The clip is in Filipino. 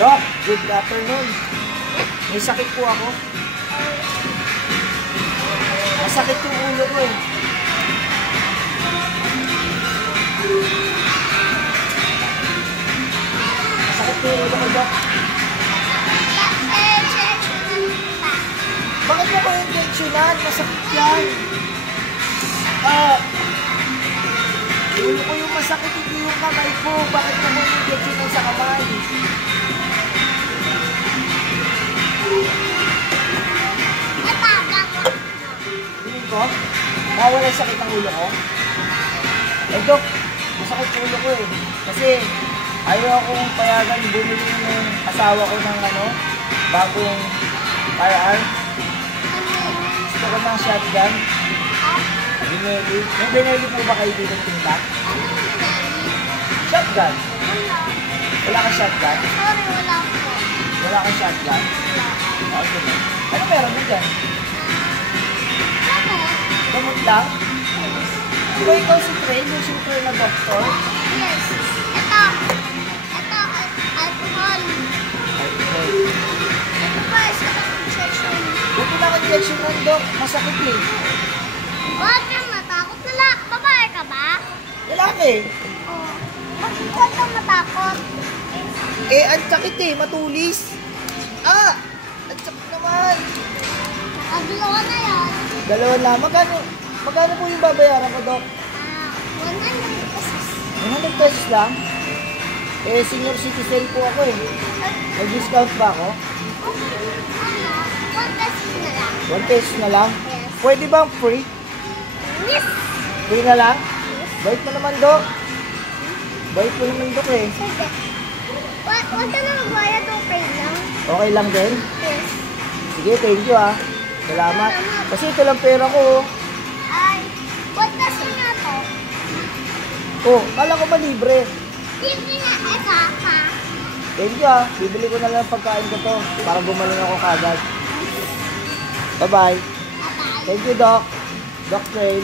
Doc, good afternoon. May sakit po ako. Masakit yung ulo ko eh. Masakit yung ulo ko, Doc. Bakit mo ko injeksyonan? Masakit yan. Ulo ko yung masakit, hindi yung kamay ko. Bakit mo ko injeksyonan sa kamay? Tingin ko, mawala yung sakit ng ulo ko. Eh, Dok, masakit yung ulo ko eh. Kasi ayaw akong payagan bumili ng asawa ko ng bagong firearm. Gusto ko ng shotgun. Bineli. May bineli po ba kayo dito tinda? Shotgun. Wala kang shotgun? Sorry, wala po. Wala kang shotgun? Okay. Ano meron mo dyan? Gamot lang? Di ba ikaw si Trey, yung super na doktor? Yes. Ito, alcohol. Okay. Ito pa, isa ka injection. Buti lang injection ng Dok, masakit eh. Huwag kang matakot. Babae ka ba? Lalaki. Oo. Bakit kang matakot? Eh, ang sakit eh, matulis. Ang sakit naman. Dalawa na yan. Dalawa lang. Magkano po yung babayaran ko, Dok? 100 pesos. 100 pesos lang? Eh, senior citizen po ako eh. May discount ba ako? Okay. 1 pesos na lang. 1 pesos na lang? Yes. Pwede bang free? Yes. Free na lang? Bait mo naman, Dok. Bait mo naman, Dok eh. Sige. Huwag ka na magbayad, okay lang. Okay lang din? Yes. Sige, thank you ah. Salamat. Kasi ito lang pera ko. Ay, what kasi nga to? Oh, kala ko ba libre? Libre na, ito pa. Thank you ah. Bibili ko na lang pagkain ko to para gumaling ako kagad. Bye-bye. Bye-bye. Thank you, Doc. Doc Trail.